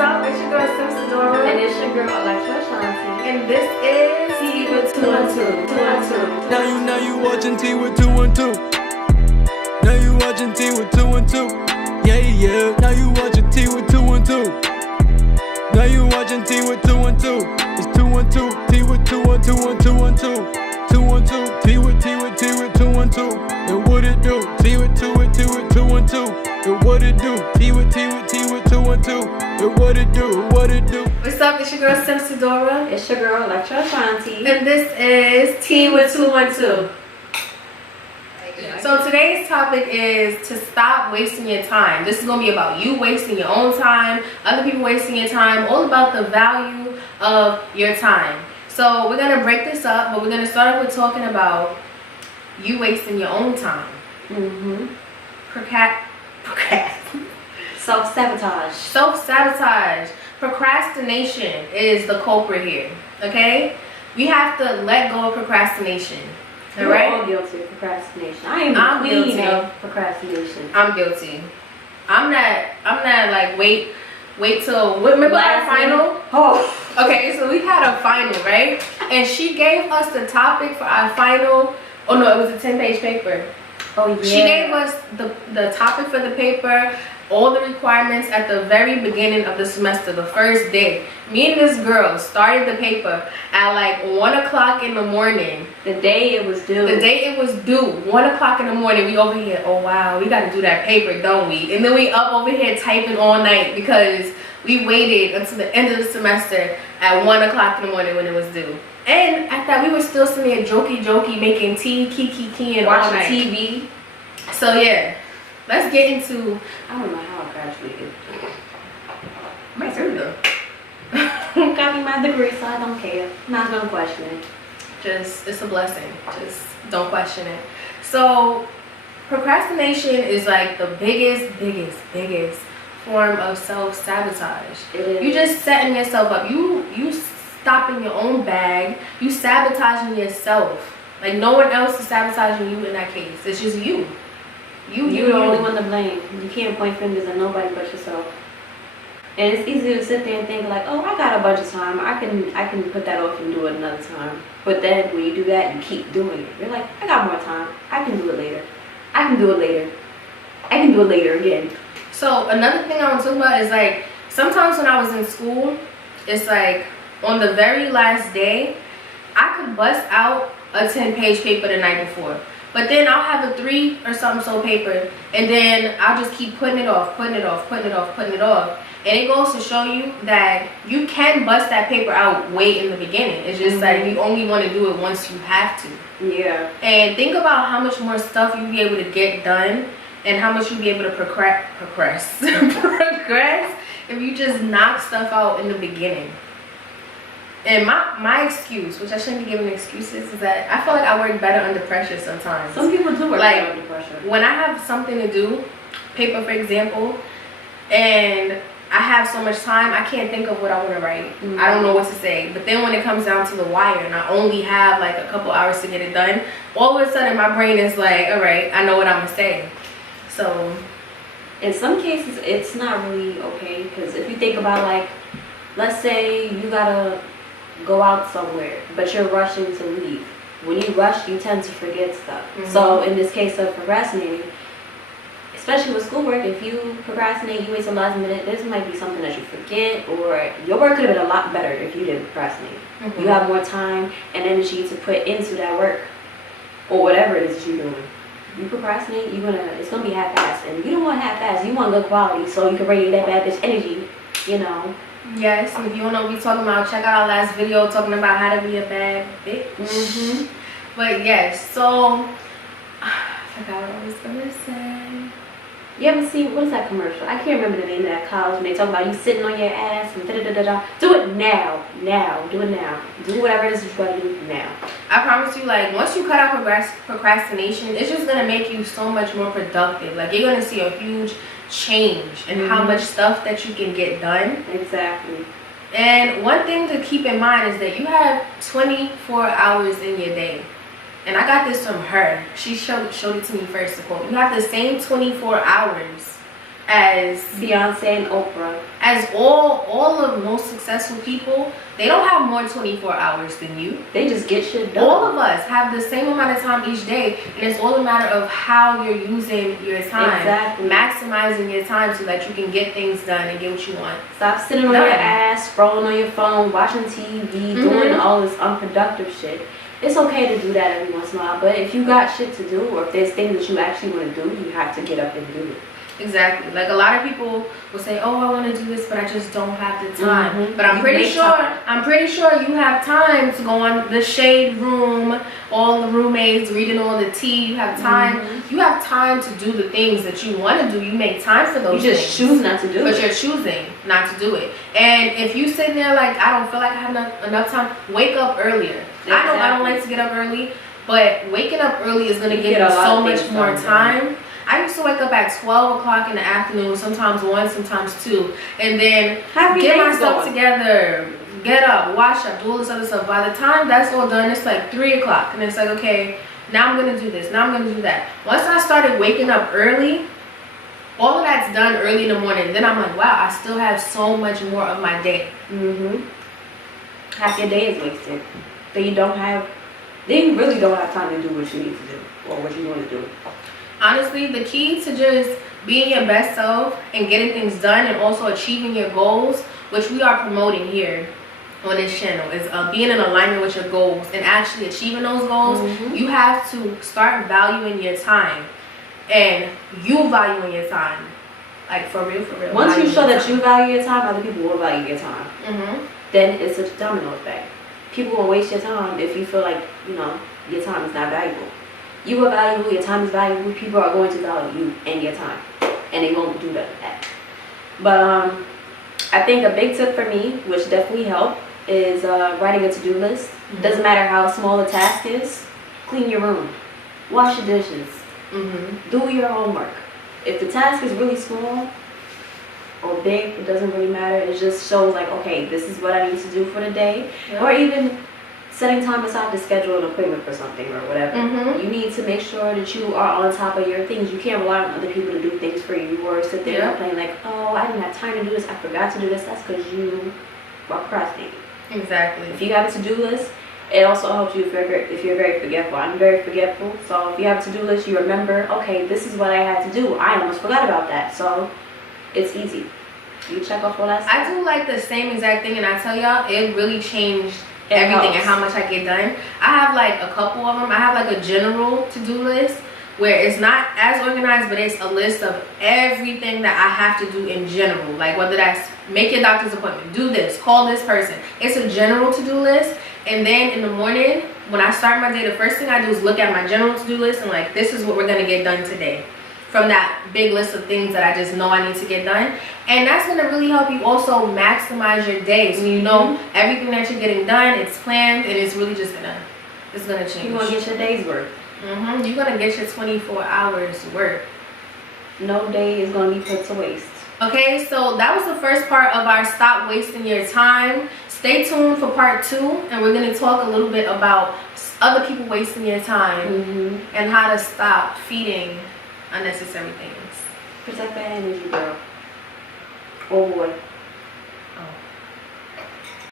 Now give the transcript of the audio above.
up? It's your girl Symph Sydora. And it's your girl Elektra Ashanti. And this is TeaWith212. Now you watching TeaWith212. Now you watching TeaWith212. Yeah. Now you watching TeaWith212. Now you watching TeaWith212. It's 212. TeaWith212. 212. TeaWith212. And what it do? TeaWith212. And what it do? TeaWith212. And what it do? What's up? It's your girl Symph Sydora. It's your girl Elektra Ashanti. And this is TeaWith212. So today's topic is to stop wasting your time. This is going to be about you wasting your own time, other people wasting your time, all about the value of your time. So we're going to break this up, but we're going to start off with talking about you wasting your own time. Self-sabotage. Procrastination is the culprit here, okay? We have to let go of procrastination. We're all guilty of procrastination. I'm guilty of procrastination. I'm guilty. I'm not like wait till remember our final? Oh. Okay, so we had a final, right? And she gave us the topic for our final. Oh no, it was a 10-page paper. Oh yeah. She gave us the topic for the paper, all the requirements at the very beginning of the semester, the first day. Me and this girl started the paper at like 1 o'clock in the morning. The day it was due. 1 o'clock in the morning. We over here, oh wow, we gotta do that paper, don't we? And then we up over here typing all night because we waited until the end of the semester at 1 o'clock in the morning when it was due. And I thought we were still sitting there jokey, making tea, kiki, and watching TV. So yeah, let's get into. I don't know how I graduated. My though. Got me my degree, so I don't care. Not gonna question it. It's a blessing. Just don't question it. So procrastination is like the biggest form of self-sabotage. You just setting yourself up. You stopping your own bag. You sabotaging yourself. Like no one else is sabotaging you in that case. It's just you. You're the only one to blame. You can't point fingers at nobody but yourself. And it's easy to sit there and think like, oh, I got a bunch of time. I can put that off and do it another time. But then when you do that, you keep doing it. You're like, I got more time. I can do it later. I can do it later. I can do it later again. So another thing I want to talk about is like sometimes when I was in school, it's like on the very last day, I could bust out a 10-page paper the night before. But then I'll have a 3 or something so paper, and then I'll just keep putting it off. And it goes to show you that you can bust that paper out way in the beginning. It's just like you only want to do it once you have to. Yeah. And think about how much more stuff you'll be able to get done and how much you'll be able to progress if you just knock stuff out in the beginning. And my excuse, which I shouldn't be giving excuses, is that I feel like I work better under pressure sometimes. Some people do work better under pressure. When I have something to do, paper for example, and I have so much time, I can't think of what I want to write. I don't know what to say. But then when it comes down to the wire and I only have like a couple hours to get it done, all of a sudden my brain is like, all right, I know what I'm going to say. So in some cases, it's not really okay. Because if you think about like, let's say you got to go out somewhere, but you're rushing to leave. When you rush, you tend to forget stuff. So in this case of procrastinating, especially with schoolwork, if you procrastinate, you wait till the last minute, this might be something that you forget, or your work could have been a lot better if you didn't procrastinate. You have more time and energy to put into that work or whatever it is that you're doing. You procrastinate, it's gonna be half-assed, and you don't want half-assed. You want good quality, so you can bring that bad bitch energy, you know. Yes, and if you don't know what we're talking about, check out our last video talking about how to be a bad bitch. But yes, so I forgot what I was gonna say. You ever seen, what is that commercial? I can't remember the name of that college when they talk about you sitting on your ass and da-da-da-da-da. Do it now. Do it now. Do whatever it is you gotta do now. I promise you, like, once you cut out procrastination, it's just gonna make you so much more productive. Like, you're gonna see a huge change in how much stuff that you can get done. Exactly. And one thing to keep in mind is that you have 24 hours in your day. And I got this from her. She showed it to me first, to quote. You have the same 24 hours as Beyonce and Oprah. As all of most successful people, they don't have more 24 hours than you. They just get shit done. All of us have the same amount of time each day, and it's all a matter of how you're using your time. Exactly. Maximizing your time so that you can get things done and get what you want. Stop sitting on your ass, scrolling on your phone, watching TV, doing all this unproductive shit. It's okay to do that every once in a while, but if you got shit to do, or if there's things that you actually want to do, you have to get up and do it. Exactly. Like a lot of people will say, "Oh, I want to do this, but I just don't have the time." But I'm pretty sure you have time to go on the shade room, all the roommates reading all the tea. You have time. You have time to do the things that you want to do. You make time for those. You just choose not to do it. But you're choosing not to do it. And if you sit there like, I don't feel like I have enough time, wake up earlier. Exactly. I know I don't like to get up early, but waking up early is going to give you so much more time. I used to wake up at 12 o'clock in the afternoon, sometimes 1, sometimes 2, and then get myself together, get up, wash up, do all this other stuff. By the time that's all done, it's like 3 o'clock, and it's like, okay, now I'm going to do this, now I'm going to do that. Once I started waking up early, all of that's done early in the morning. Then I'm like, wow, I still have so much more of my day. Half your day is wasted. Then you really don't have time to do what you need to do or what you want to do. Honestly, the key to just being your best self and getting things done and also achieving your goals, which we are promoting here on this channel, is being in alignment with your goals and actually achieving those goals. You have to start valuing your time, and you valuing your time. Like, for real, for real. Once you show that you value your time, other people will value your time. Then it's a domino effect. People will waste your time if you feel like, your time is not valuable. You are valuable, your time is valuable, people are going to value you and your time. And they won't do that. But I think a big tip for me, which definitely helped, is writing a to-do list. Doesn't matter how small the task is. Clean your room. Wash your dishes. Do your homework. If the task is really small or big, it doesn't really matter. It just shows like, okay, this is what I need to do for the day. Or even setting time aside to schedule an appointment for something or whatever. You need to make sure that you are on top of your things. You can't rely on other people to do things for you or sit there and complain like, oh, I didn't have time to do this, I forgot to do this. That's because you are procrastinating. Exactly. If you have a to-do list, it also helps you if you're very forgetful. I'm very forgetful, so if you have a to-do list, you remember, okay, this is what I had to do. I almost forgot about that, so it's easy. You check off all that stuff. I do like the same exact thing, and I tell y'all, it really changed everything and how much I get done. I have like a couple of them. I have like a general to-do list where it's not as organized, but it's a list of everything that I have to do in general. Like whether that's make your doctor's appointment, do this, call this person. It's a general to-do list. And then in the morning, when I start my day, the first thing I do is look at my general to-do list and like, this is what we're gonna get done today. From that big list of things that I just know I need to get done. And that's gonna really help you also maximize your day. So you know everything that you're getting done, it's planned, and it's really just gonna change. You're gonna get your day's work. You're gonna get your 24 hours work. No day is gonna be put to waste. Okay, so that was the first part of our Stop Wasting Your Time. Stay tuned for part 2, and we're gonna talk a little bit about other people wasting your time and how to stop feeding unnecessary things. Protect that energy, girl. Oh boy.